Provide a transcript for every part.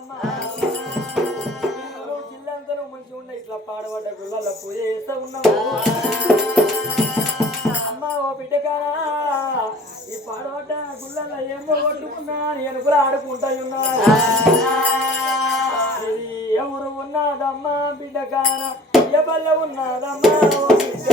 అమ్మా. జిల్లంతలో మంచిగా ఉండే ఇట్లా పాడబడ్డ గుళ్ళల్లో పూజ చేస్తా ఉన్నాము. అమ్మ ఓ బిడ్డకారా ఈ పాడబడ్డ గుళ్ళల్లో ఏమో కొట్టుకున్నా ఎనుకులు ఆడుకుంటా ఉన్నా ఎవరు ఉన్నదమ్మా బిడ్డకారా ఎవల్ల ఉన్నదమ్మా ఓ బిడ్డ?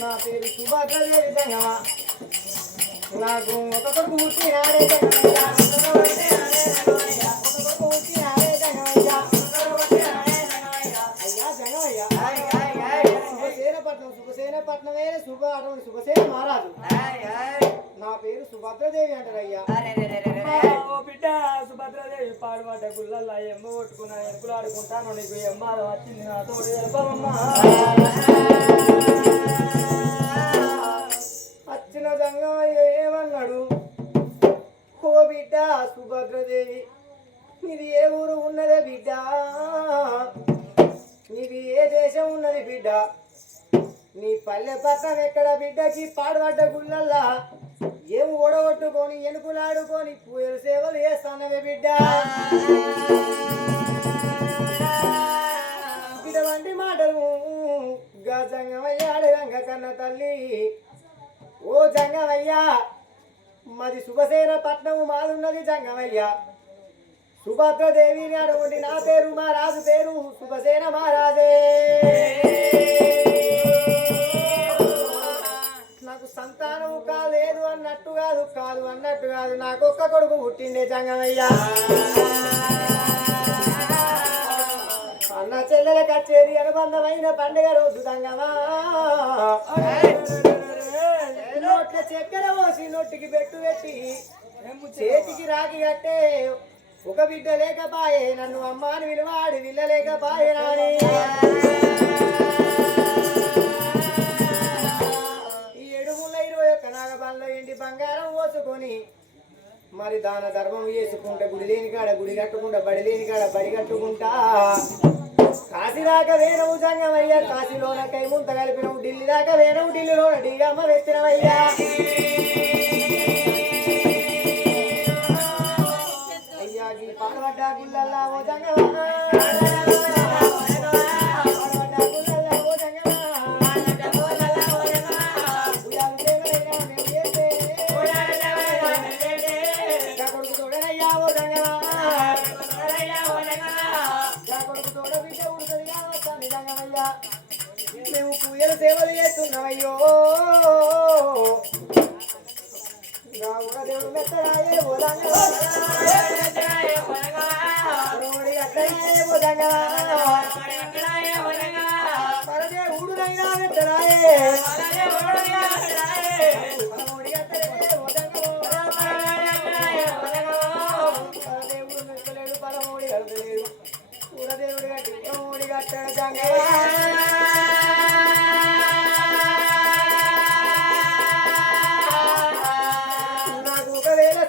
నా పేరు సుభద్రదేవి జంగమా నాకు ఒక కొడుకు పుట్టినాడే. శుభసేనపట్నం శుభసేనపట్నమే శుభ అటువంటి శుభసేన మహారాజు. నా పేరు సుభద్రదేవి అంటారయ్యా. ఓ బిడ్డ సుభద్రదేవి పాడుబడ్డ గుళ్ళల్లో ఎమ్మ కొట్టుకున్నా ఆడుకుంటాను నీకు ఎమ్మారం వచ్చింది నాతో ఎలపమ్మా వచ్చిన జంగమయ్య ఏమన్నాడు? ఓ బిడ్డ సుభద్రదేవి నీది ఏ ఊరు ఉన్నదే బిడ్డ? నీది ఏ దేశం ఉన్నది బిడ్డ? నీ పల్లె పట్టం ఎక్కడ బిడ్డకి పాడుపడ్డ గుళ్ళల్లా? ఏం ఓడగొట్టుకొని ఎనుకులాడుకొని పూజలు సేవలు చేస్తానవే బిడ్డ. ఇటువంటి మాటలు గా జంగమయ్య అడగంగ కన్న తల్లి. ఓ జంగమయ్యా మాది శుభసేన పట్నము మాదున్నది జంగమయ్య. సుభద్రదేవిని అటువంటి నా పేరు మా రాజు పేరు శుభసేన మహారాజే. సంతానం లేదు అన్నట్టు కాదు కాదు అన్నట్టు కాదు. నాకు ఒక్క కొడుకు పుట్టిండే జంగమయ్యా అన్న చెల్లెల కచేరి అనుబంధమైన పండుగ రోజు దంగమా నోట్ల చక్కెర పోసి నొట్టికి పెట్టు పెట్టి చేతికి రాగి కట్టే ఒక బిడ్డ లేకపాయే నన్ను అమ్మాని విలువాడు విల్ల లేకపాయే నాని. బంగారం మరి దాన ధర్మం చేసుకుంటే గుడి లేని కాడ గుడి కట్టుకుంటా బడి లేని కాడ బడి కట్టుకుంటా. కాశీ దాకా వేణవు సంగమయ్యా కాశీలోన కై ముంత కలిపినవు ఢిల్లీ దాకా వేణవు ఢిల్లీలోన ఢిగమ్మ వేసినవయ్యా.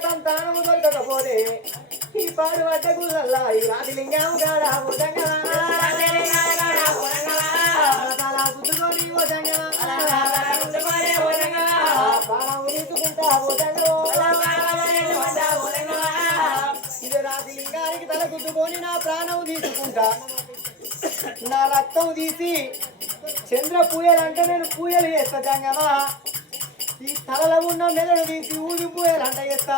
సంతానము దొరకకపోతే ఈ పాడు పడ్డ గుళ్ళల్లా ఈ రాతి లింగం లింగానికి తల గుద్దుకొని నా ప్రాణం తీసుకుంటా. నా రక్తం తీసి చంద్ర పూయలు అంటే నేను పూయలు చేస్తా జంగమా. ఈ తలలో ఉన్న మెదడు తీసి ఊది పూయలు అంట చేస్తా.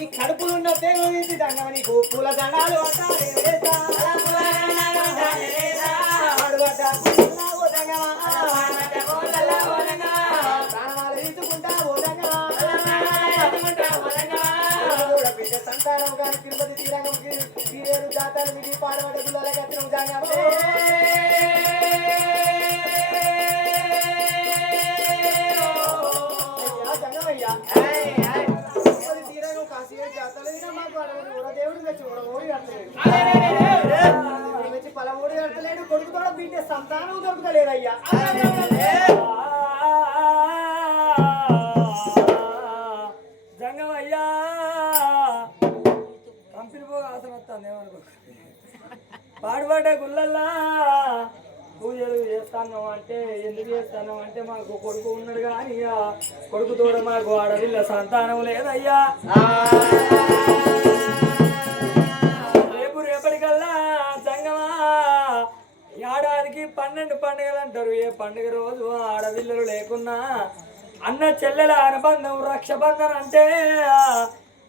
ఈ కడుపులో ఉన్న పేరు తీసి జంగమ నీకు. పూల దండాలు జంగమా. కూడా దేవుడు మెచ్చి కూడా ఓడి కట్టలేడు. దేవుడు మెచ్చి పలమూడి కట్టలేడు కొడుకు కూడా బిడ్డ సంతానం దొరకలేదయ్యా ఏమనుకో పాడుపడ్డ గుళ్ళల్లా పూజలు చేస్తాను అంటే ఎందుకు చేస్తాను అంటే మాకు కొడుకు ఉన్నాడు కానీ ఇక కొడుకు తోడ మాకు ఆడవిల్ల సంతానం లేదయ్యా. రేపు రేపటికల్లా సంగమా ఏడాదికి పన్నెండు పండుగలు అంటారు. ఏ పండుగ రోజు ఆడపిల్లలు లేకున్నా అన్న చెల్లెల అనుబంధం రక్షబంధం అంటే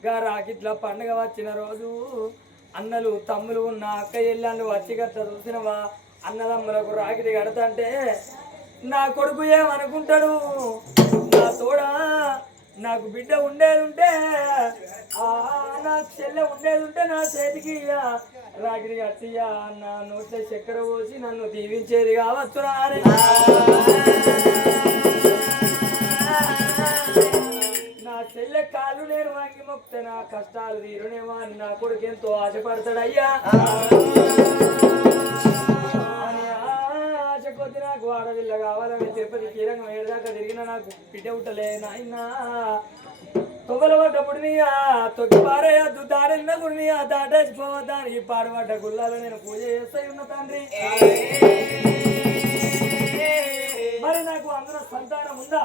గా రాకిట్ల పండుగ వచ్చిన రోజు అన్నలు తమ్ములు ఉన్న అక్క ఎల్లాళ్ళు వచ్చి గట్ట చూసినవా? అన్నదమ్ములకు రాకిడి కడతంటే నా కొడుకు ఏమనుకుంటాడు? నా తోడా? నాకు బిడ్డ ఉండేది ఉంటే నా చెల్లె ఉండేది ఉంటే నా చేతికి ఇయ్య. రాగిడి కట్టియ్య నా నోట్లో చక్కెర పోసి నన్ను దీవించేది కావచ్చు రాని చెల్లె కాళ్ళు నేను వాకి మొక్తే నా కష్టాలు తీరునేమో అని నా కొడుకు ఎంతో ఆశపడతాడయ్యా. ఆశ కొద్ది నాకు ఆడవిల్ల కావాలని తిరుపతి కీరంగం ఏడదాకా తిరిగిన నాకు బిడ్డ ఉట్టలే నాయనా. తొగలు పడ్డప్పుడు నీ ఆ తొక్కి పారేయద్దు దారిన గుడిని ఆ ఈ పాడుబడ్డ గుళ్ళాలో నేను పూజ చేస్తాయి ఉన్న తండ్రి. మరి నాకు అందులో సంతానం ఉందా?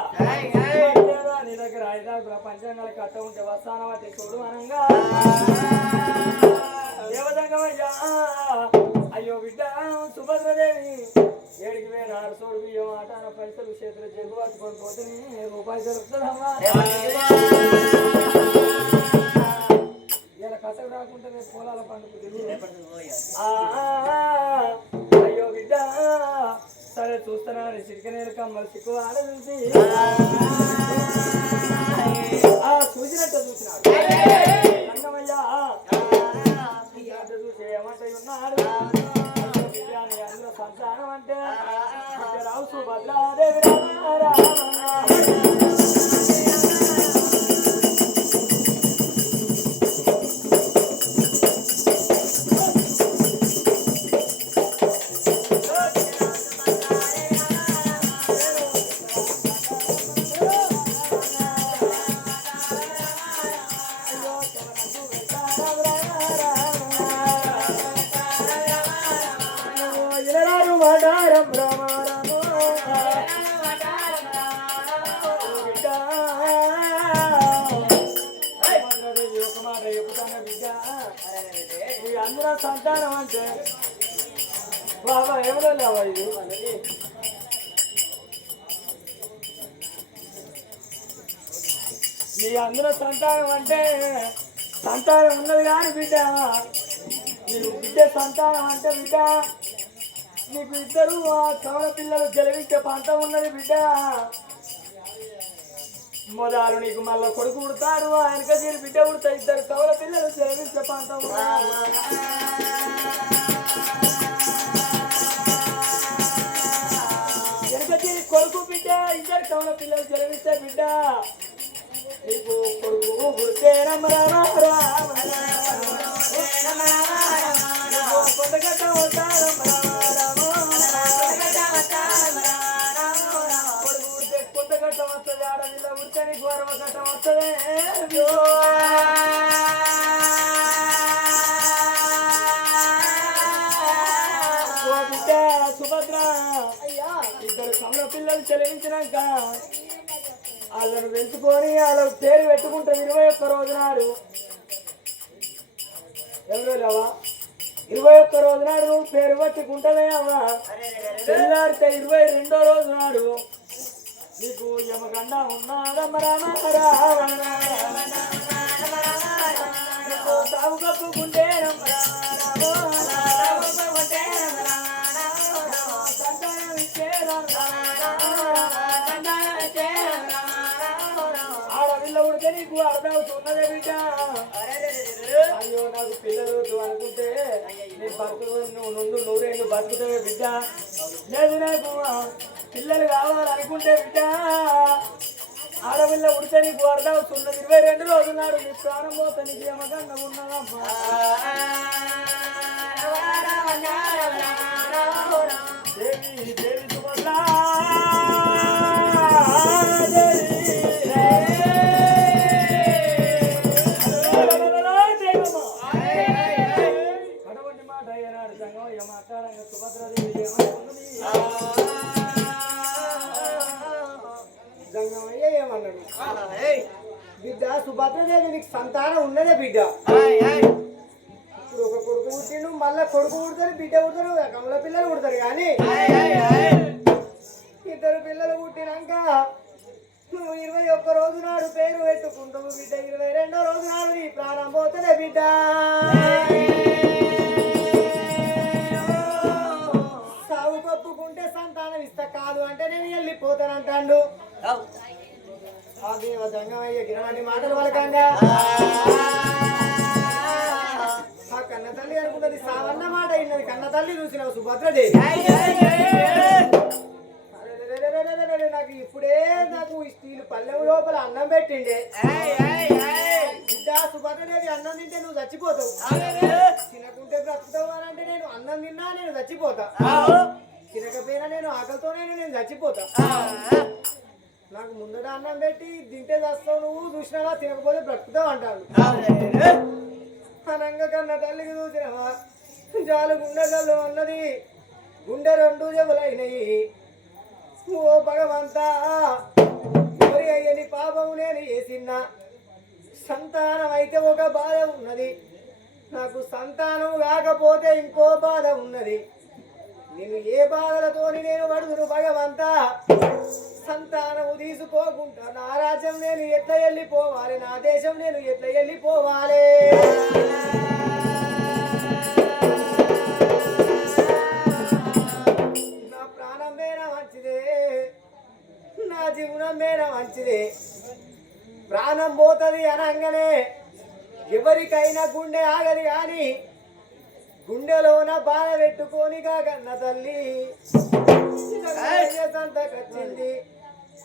లేదా? నీ దగ్గర ఐదారు పంచాంగాల కట్ట ఉంటే వస్తాన బట్టి చూడు అనంగా. దేవదంగమయ్యా అయ్యో? బిడ్డ సుభద్రదేవి. ఏడికి పోయిన అరసోడు బియ్యం ఆటాన పైసలు చేతులు జగ్గు పట్టుకొని పోతే రూపాయి దొరుకుతుందమ్మా ఇలా కథ రాకుంటే రేపు పొలాల పండుగ సరే చూస్తున్నా చిటికనేరు కమ్మలు చిక్కు ఆడ చూసి ఆ చూసినట్టు చూసినాడు. రంగమయ్యా. చూసి ఏమంటే ఉన్నాడు? ఎవరో లేవా ఇది? మీ అందరూ సంతానం అంటే సంతానం ఉన్నది కానీ బిడ్డ. నీకు బిడ్డ సంతానం అంటే బిడ్డ. నీకు ఇద్దరు ఆ పిల్లలు గెలిపించే పంట ఉన్నది బిడ్డ. మొదలు నీకు మళ్ళా కొడుకు పుడతాడు వెనక తీరు బిడ్డ పుడతా ఇద్దరు కవల పిల్లలు గెలిపించే పంట రక్తంలో పిల్లలు జలమిస్తే బిడ్డ. నీకు కొడుకు వస్తుంది భద్ర. ఇద్దరు కమల పిల్లలు చెల్లించినాక వాళ్ళను పెంచుకొని వాళ్ళకు పేరు పెట్టుకుంటాం ఇరవై ఒక్క రోజు నాడు ఎవరో లేవా? ఇరవై ఒక్క రోజు నాడు నువ్వు పేరు పట్టుకుంటావే అవ్వా. తెల్లారితే ఇరవై రెండో రోజు నాడు నీకు యమగండ ఉన్నాదమ్మ రామ రామ రామ ఆడపిల్ల ఉడితే నీకు అర్థమవుతున్నదే బిడ్డ. అయ్యో నాకు పిల్లలు అనుకుంటే నీ బతుకు నువ్వు నుండు నూరేళ్ళు బతుకుతావే బిడ్డ. లేదు నాకు పిల్లలు కావాలనుకుంటే బిడ్డ. ఆడపిల్ల ఉడితే నీకు అర్థమవుతున్నది ఇరవై రెండు రోజులు నాడు నీ ప్రాణం పోతే నీకు ఏమగంగా ఉన్నదమ్మా. దేవి దేవి బిడ్డ సుభద్రదేవి నీకు సంతానం ఉన్నదే బిడ్డ. ఇప్పుడు ఒక కొడుకు పుట్టిండు మళ్ళా కొడుకు పుడతారు బిడ్డ పుడతారు కమల పిల్లలు పుడతారు కానీ. ఇద్దరు పిల్లలు పుట్టినాక నువ్వు ఇరవై ఒక్క రోజు నాడు పేరు పెట్టుకుంటావు బిడ్డ. ఇరవై రెండో రోజు నాడు నీ ప్రాణం పోతుందే బిడ్డ. సాగు కప్పుకుంటే సంతానం ఇస్తా కాదు అంటే నేను వెళ్ళిపోతానంటాడు. మాటలు పలకంగా. ఆ కన్న తల్లి అనుకున్నది సావన్న మాట అయినది కన్న తల్లి చూసినావు సుభద్రదేవి నాకు ఇప్పుడే నాకు స్టీల్ పల్లెం లోపల అన్నం పెట్టిండే. సుభద్రదేవి అన్నం తింటే నువ్వు చచ్చిపోతావు. తినకుంటే బ్రతుకుతావు అని అంటే నేను అన్నం తిన్నా నేను చచ్చిపోతా. తినకపోయినా నేను ఆకలితోనే నేను చచ్చిపోతా. నాకు ముందర అన్నం పెట్టి తింటే చేస్తావు నువ్వు చూసినావా? తినకపోతే బ్రతుకుతావు అంటాడు అనంగ కన్న తల్లికి చూసినవా? జాలు గుండె కళ్ళు అన్నది. గుండె రెండు జబులైనయి ఓ భగవంతా మరి అయ్యని పాపము నేను వేసిన్నా సంతానం అయితే ఒక బాధ ఉన్నది. నాకు సంతానం కాకపోతే ఇంకో బాధ ఉన్నది. నేను ఏ బాధలతోని నేను పడుదును భగవంతా? సంతానము తీసుకోకుండా నా రాజ్యం నేను ఎట్లా వెళ్ళిపోవాలి? నా దేశం నేను ఎట్లా వెళ్ళిపోవాలి? నా ప్రాణం మేర మంచిదే. నా జీవనం మేర మంచిదే. ప్రాణం పోతుంది అనగానే. ఎవరికైనా గుండె ఆగది కానీ గుండెలోన బాధ పెట్టుకొని కన్న తల్లి. సంతకొచ్చింది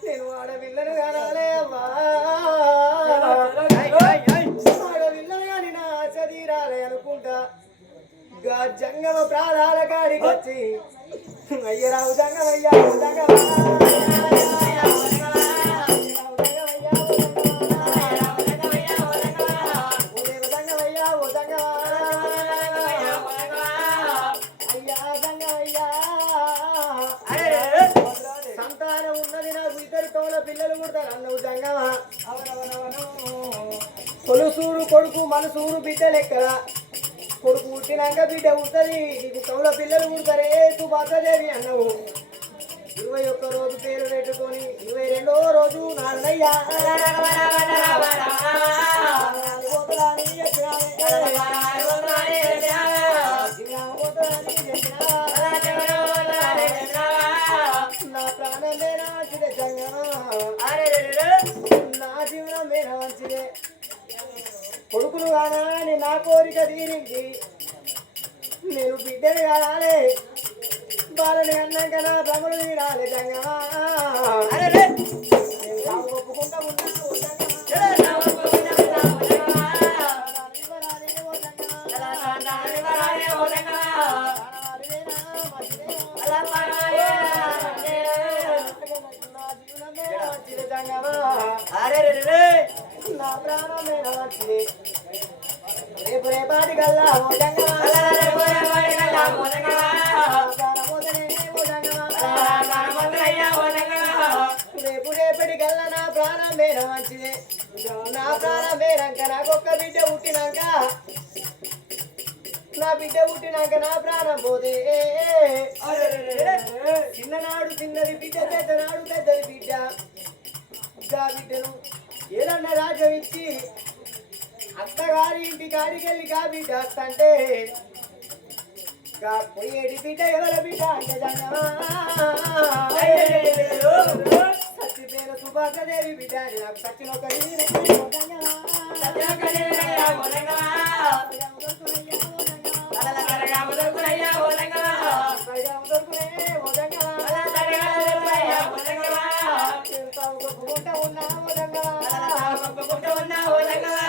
నేను ఆడపిల్లను కానాలే అమ్మా. ఆడపిల్లను కానీ నా ఆశ తీరాలి అనుకుంటా. గా జంగమ ప్రాణాల కాడికి వచ్చి అయ్యరావు జంగమయ్యా సంతానం కొలుసూరు కొడుకు మనసూరు బిడ్డ లెక్కల. కొడుకు పుట్టినాక బిడ్డ పుడుతుంది నీకు కౌల పిల్లలు ఉంటారే సుభాషదేవి అన్నవు. ఇరవై ఒక్క రోజు పేరు పెట్టుకొని ఇరవై రెండో రోజు నాన్నయ్యా అని నా కోరిక తీరింది. నేను బిడ్డను కానాలే బాలని అన్నాక నా తమ్ముడు తీరాలి అరే రే. నా ప్రాణమే నా Hare రేపు రేపాటి కల్లా ఓ రేపు రేపాటి కల్లా రేపు రేపటి కల్లా నా ప్రాణం వేర మంచిదే నా ప్రాణం వేరంక నాకు ఒక్క బిడ్డ పుట్టినాక నా బిడ్డ పుట్టినాక నా ప్రాణం పోదే చిన్ననాడు చిన్నది బిడ్డ పెద్దనాడు పెద్దది బిడ్డ గా బిడ్డను ఏదన్నా రాజ్యం ఇచ్చి అత్తగారి ఇంటి కాడికి వెళ్ళి గా బిడ్డ అంటే గా పోయేటి బిడ్డ ఎవరి బిడ్డ సత్య పేరు సుభాషదేవి బిడ్డ నాకు సుభాషదేవి బిడ్డ రంగా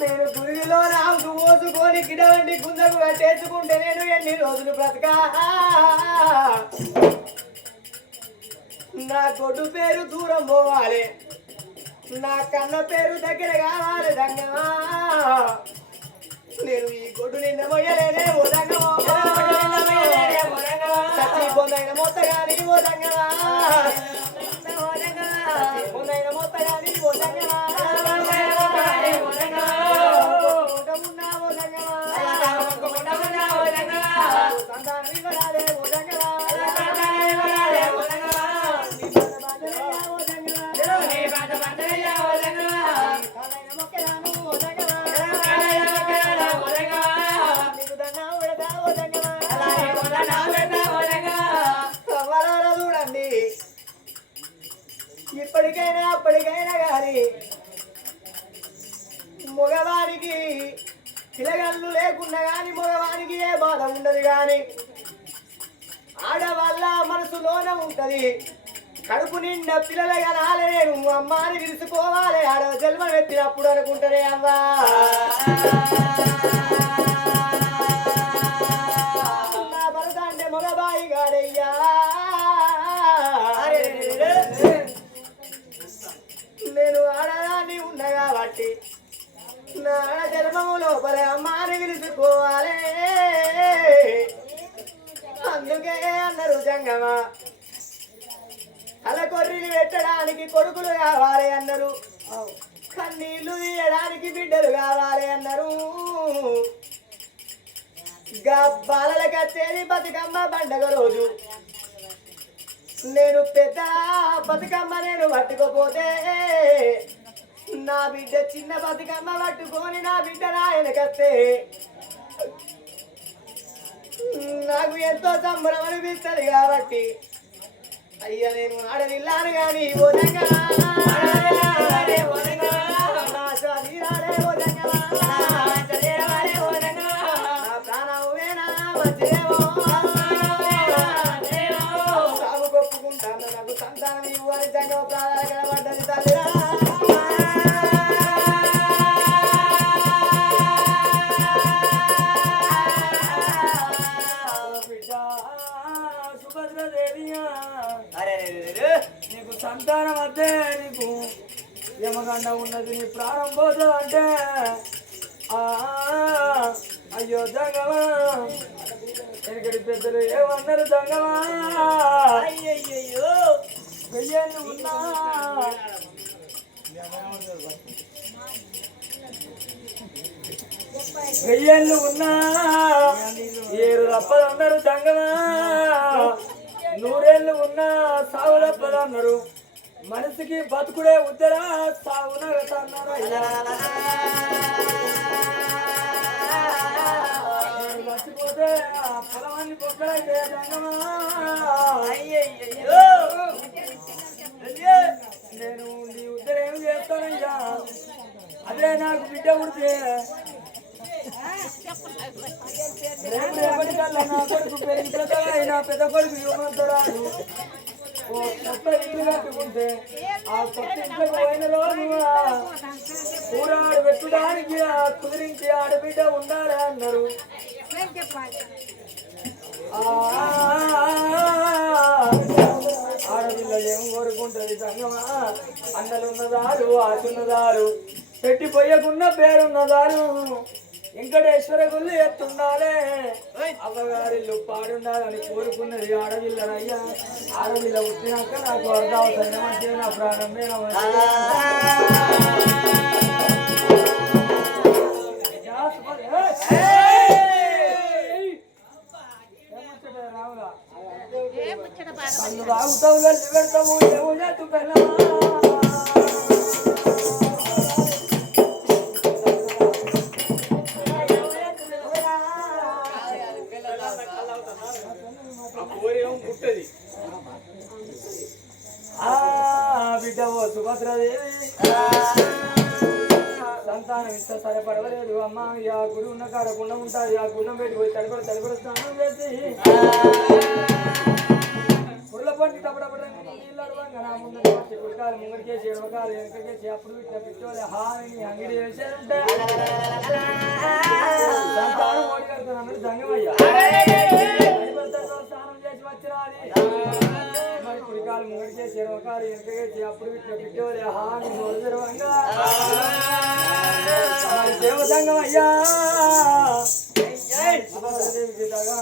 నేను గురిలో నాకు మోసుకొని గిడవండి గుంజకు కట్టేసుకుంటే నేను ఎన్ని రోజులు బ్రతకా? నా కొడు పేరు దూరం పోవాలి. నా కన్న పేరు దగ్గర కావాలి దంగమా నేను ఈ గొడ్డు నిన్న మొయ్యలేనే ఓ దంగమా పొందైన మొత్తగాని ఓ దంగమా పొందైన మొత్తగాని ఓ దంగమా బాధ ఉండదు కానీ ఆడవాళ్ళ మనసులోన ఉంటది. కడుపు నిండా పిల్లలు కనాలి నేను అమ్మాని పిలుచుకోవాలి ఆడ జన్మ ఎత్తినప్పుడు అనుకుంటానే అవ్వా. నా భరత అంటే మగబాయి గాడయ్యా. నేను ఆడదాన్ని ఉన్నా కాబట్టి నా జన్మము లోపల అమ్మాని పిలుచుకోవాలి అందుకే అన్నారు జంగమ్మ అలా కొర్రీలు పెట్టడానికి కొడుకులు కావాలి అన్నారు. కన్నీళ్ళు తీయడానికి బిడ్డలు కావాలి అన్నారు. బాలలకు వచ్చేది బతుకమ్మ పండగ రోజు. నేను పెద్ద బతుకమ్మ నేను పట్టుకోపోతే నా బిడ్డ చిన్న బతుకమ్మ పట్టుకొని నా బిడ్డ నాయనకస్తే నాకు ఎంతో సంబరం అనిపిస్తుంది కాబట్టి అయ్యా నేను ఆడదిల్లాను కానీ నాకు సంతానం ఇవ్వాలి ప్రాణాలు కనబడ్డది తల్లిరా నీకు సంతానం అద్దే నీకు యమగండ ఉన్నది నీ ప్రాణం పోతుంది అంటే. ఆ, అయ్యో దొంగవా వెనకటి పెద్దలు ఏమన్నారు దొంగవా? అయ్యయ్యో వెయ్యేళ్ళు ఉన్నా. వెయ్యేళ్ళు ఉన్నా ఏడు తప్పదు అన్నారు దొంగవా నూరేళ్ళు ఉన్నా సాగు తప్పదు అన్నారు మనిషికి బతుకుడే ఉద్దరా సావున అన్నారు చచ్చిపోతే ఆ పొలమాన్ని పొక్కలైతే అయ్యయ్యో నేను నీ ఉద్దరు చేస్తానయ్యా. అదే నాకు బిడ్డ పుడితే రేపు రేపటికల్లా నా కొడుకు పెరిగి పెద్ద కొడుకు కొత్త ఇల్లు కట్టుకుంటే ఆ కొత్త ఇంట్లోకి పోయిన రోజు కూరాడు పెట్టడానికి ఆ కుదిరించి ఆడబిడ్డ ఉండాలి అన్నారు. ఆ, ఆడపిల్ల ఏం కోరుకుంటది సంగమా? అన్నలున్నదారు ఆశున్నదారు పెట్టి పోయకున్న పేరున్నదారు వెంకటేశ్వర గుళ్ళు ఎత్తుండాలే అవ్వగారిల్లు పాడుండాలని కోరుకున్నది ఆడపిల్లనయ్యా ఆడపిల్ల పుట్టినాక నాకు అర్ధావసరం అంటే నా మీద రావులా నన్ను తాగుతావు వెళ్ళి పెడతావు ఏమో చేతు బిడ్డ ఓ సుభద్రదేవి సంతానం ఇస్తే సరే పర్వాలేదు. అమ్మ ఆ గుడి ఉన్న కాడ గుండం ఉంటుంది. ఆ గుండం పెట్టి పోయి తడిపడి తడిపడి స్నానం చేసి. పుల్ల పంటి తప్పడపడ నీళ్ళు అడవంగా నా ముందు కుడికాలు ముంగడికేసి ఎడవకాలు వెనకకేసి అప్పుడు ఇట్లా పిచ్చోలే హాని అంగిడి వేసారంటే సంతానం ఓడి కడుతున్నాను జంగమయ్యా హరిభద్రతో స్నానం చేసి వచ్చిరాలి ముంగడికేసి ఎడవకాలు వెనకకేసి అప్పుడు ఇట్లా దేవ సంగమయ్యా సుభద్రదేవి బిడ్డగా